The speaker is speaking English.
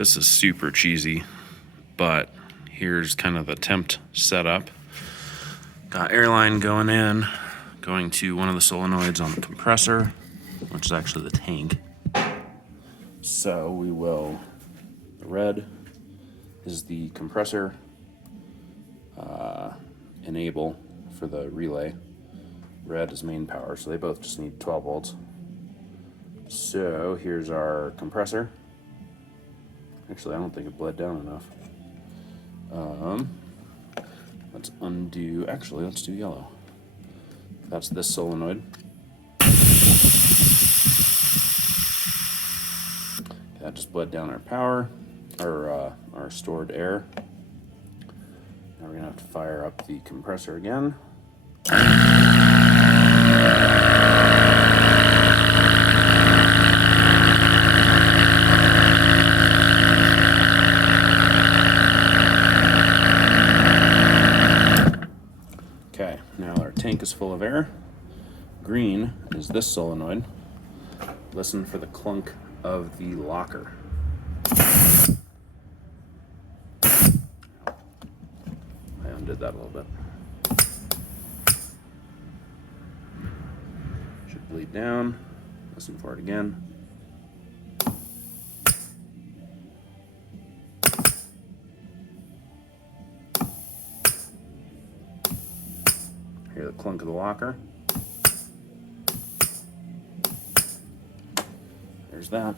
This is super cheesy, but here's kind of the temp setup. Got airline going in, going to one of the solenoids on the compressor, which is actually the tank. So we will, the red is the compressor enable for the relay. Red is main power, so they both just need 12 volts. So here's our compressor. Actually, I don't think it bled down enough. Let's undo, actually, let's do yellow. That's this solenoid. That just bled down our power, or our stored air. Now we're gonna have to fire up the compressor again. Okay, now our tank is full of air. Green is this solenoid. Listen for the clunk of the locker. I undid that a little bit. Should bleed down. Listen for it again. Hear the clunk of the locker. There's that.